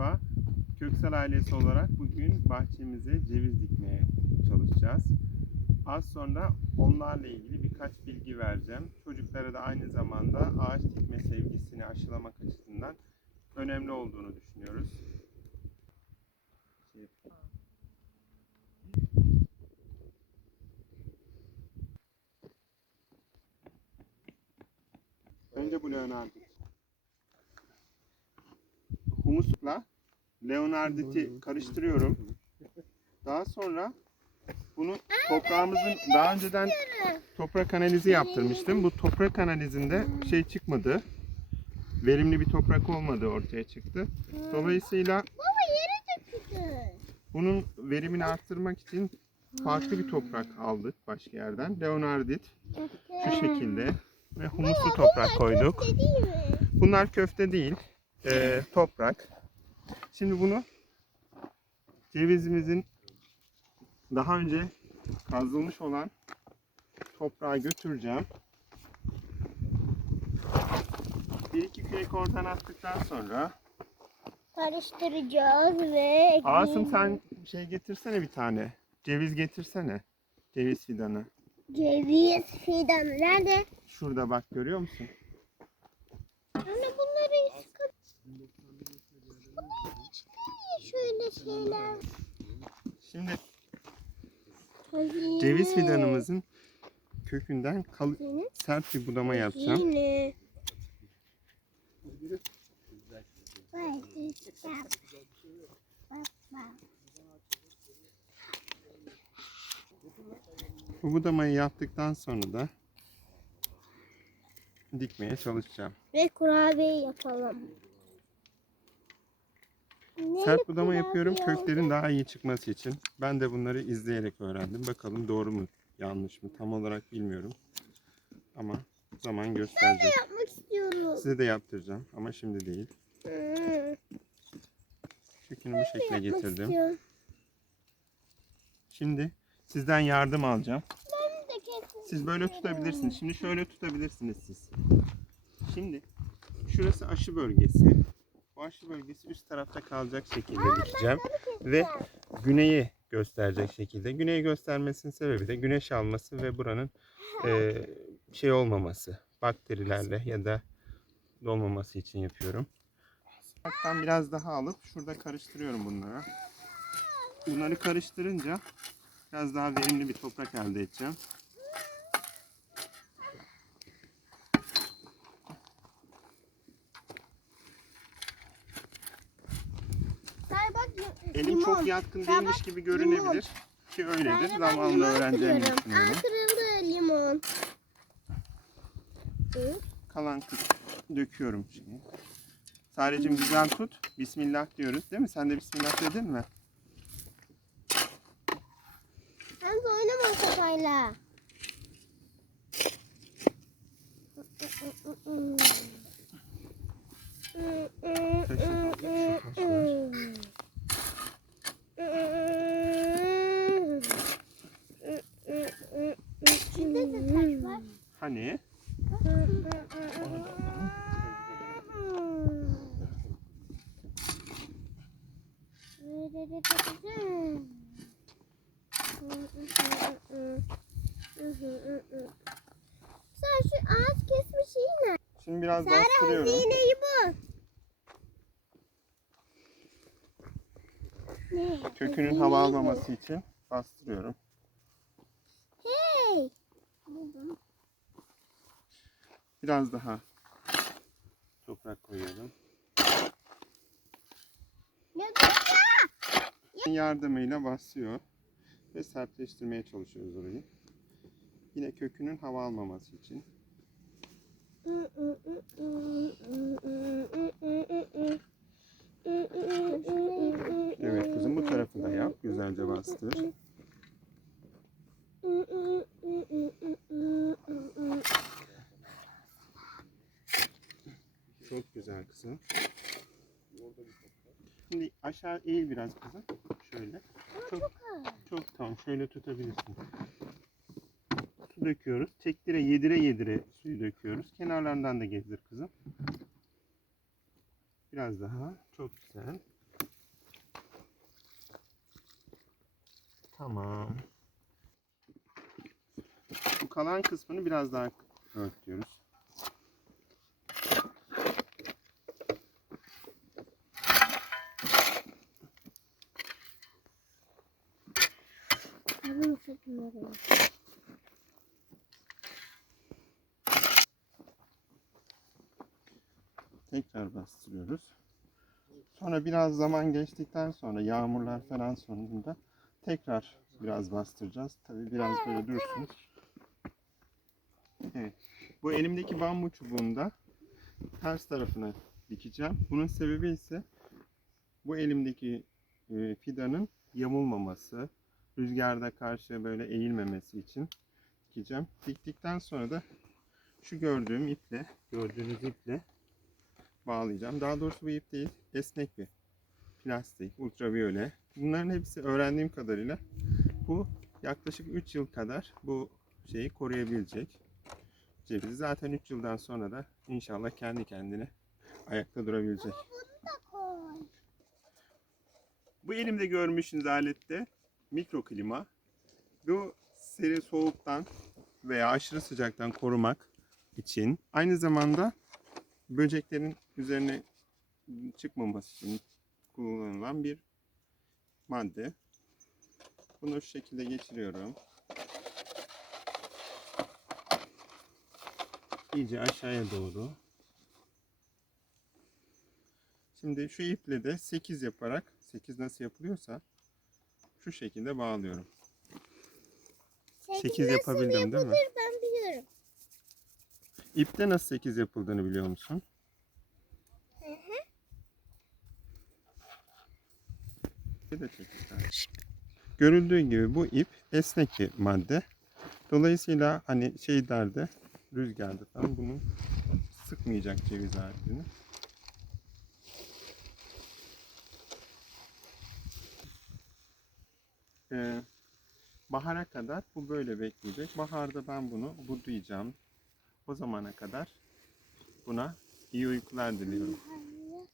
Merhaba. Köksal ailesi olarak bugün bahçemize ceviz dikmeye çalışacağız. Az sonra onlarla ilgili birkaç bilgi vereceğim. Çocuklara da aynı zamanda ağaç dikme sevgisini aşılamak açısından önemli olduğunu düşünüyoruz. Şey- Önce bu Leonardo. Humusla Leonardit'i karıştırıyorum. Daha sonra bunu toprağımızın daha önceden toprak analizi yaptırmıştım. Bu toprak analizinde şey çıkmadı. Verimli bir toprak olmadı ortaya çıktı. Dolayısıyla bunun verimini arttırmak için farklı bir toprak aldık başka yerden. Leonardit şu şekilde ve humuslu toprak koyduk. Bunlar köfte değil, eee, toprak. Şimdi bunu cevizimizin daha önce kazılmış olan toprağa götüreceğim. Bir iki kürek oradan attıktan sonra Karıştıracağız ve Asım sen şey getirsene bir tane. Ceviz getirsene. Ceviz fidanı. ceviz fidanı nerede? Şurada bak görüyor musun? Anne bunları Şöyle şeyler. Şimdi ceviz fidanımızın kökünden kal- sert bir budama yapacağım. Yine. Bu budamayı yaptıktan sonra da dikmeye çalışacağım. Ve kurabiye yapalım. Sert budama yapıyorum oldu? köklerin daha iyi çıkması için. Ben de bunları izleyerek öğrendim. Bakalım doğru mu yanlış mı tam olarak bilmiyorum. Ama zaman gösterecek. Yapmak istiyorum. Size de yaptıracağım ama şimdi değil. Hmm, Kökünü bu şekilde getirdim. istiyorum. Şimdi sizden yardım alacağım. Ben de kesin Siz böyle tutabilirsiniz. Şimdi şöyle tutabilirsiniz siz. Şimdi şurası aşı bölgesi. Aşı bölgesi üst tarafta kalacak şekilde dikeceğim. Ve güneyi gösterecek şekilde. Güneyi göstermesinin sebebi de güneş alması ve buranın e, şey olmaması. Bakterilerle ya da dolmaması için yapıyorum. Hatta biraz daha alıp şurada karıştırıyorum bunları. Bunları karıştırınca biraz daha verimli bir toprak elde edeceğim. Say bak Elim limon. Çok yatkın değilmiş bak, gibi görünebilir. Ki öyledir. Ben Zamanla kırıyorum. düşünüyorum. Aa kırıldı limon. Hı? Kalan kız döküyorum şimdi. Sadece güzel tut. Bismillah diyoruz değil mi? Sen de Bismillah dedin mi? Sen de oynama sopayla. Şurada da taş Hani? Sen şu ağaç kesmiş yine. Şimdi biraz Sare bastırıyorum. hazineyi bul. Ne? Kökünün hava almaması için bastırıyorum. Hey. Buldum. Biraz daha toprak ya? Yardımıyla basıyor ve sertleştirmeye çalışıyoruz orayı. Yine kökünün hava almaması için. Evet kızım bu tarafı da yap. Güzelce bastır. Çok güzel kızım. Şimdi aşağı eğil biraz kızım. Şöyle. Çok çok tamam. Şöyle tutabilirsin. Su döküyoruz. Çektire yedire yedire suyu döküyoruz. Kenarlarından da gezdir kızım. Biraz daha. Çok güzel. Tamam. Bu kalan kısmını biraz daha örtüyoruz. Sapınları. Tekrar bastırıyoruz. Sonra biraz zaman geçtikten sonra yağmurlar falan sonunda tekrar biraz bastıracağız. Tabii biraz böyle dursun. Evet. Bu elimdeki bambu çubuğunu da ters tarafına dikeceğim. Bunun sebebi ise bu elimdeki e, fidanın yamulmaması, rüzgarda karşı böyle eğilmemesi için dikeceğim. Diktikten sonra da şu gördüğüm iple, gördüğünüz iple bağlayacağım. Daha doğrusu bu ip değil, esnek bir plastik, ultraviyole. Bunların hepsi öğrendiğim kadarıyla bu yaklaşık 3 yıl kadar bu şeyi koruyabilecek. Cevizi zaten 3 yıldan sonra da inşallah kendi kendine ayakta durabilecek. Bu elimde görmüşsünüz alette mikro klima. Bu seri soğuktan veya aşırı sıcaktan korumak için aynı zamanda böceklerin üzerine çıkmaması için kullanılan bir madde. Bunu şu şekilde geçiriyorum. İyice aşağıya doğru. Şimdi şu iple de 8 yaparak 8 nasıl yapılıyorsa şu şekilde bağlıyorum. Sekiz nasıl yapabildim değil mi? Ben biliyorum. İpte nasıl 8 yapıldığını biliyor musun? Hı hı. Bir de çek bir tane. Görüldüğü gibi bu ip esnek bir madde. Dolayısıyla hani şeylerde rüzgarda falan bunu sıkmayacak ceviz ağacını. Ee, bahara kadar bu böyle bekleyecek. Baharda ben bunu budayacağım. O zamana kadar buna iyi uykular diliyorum.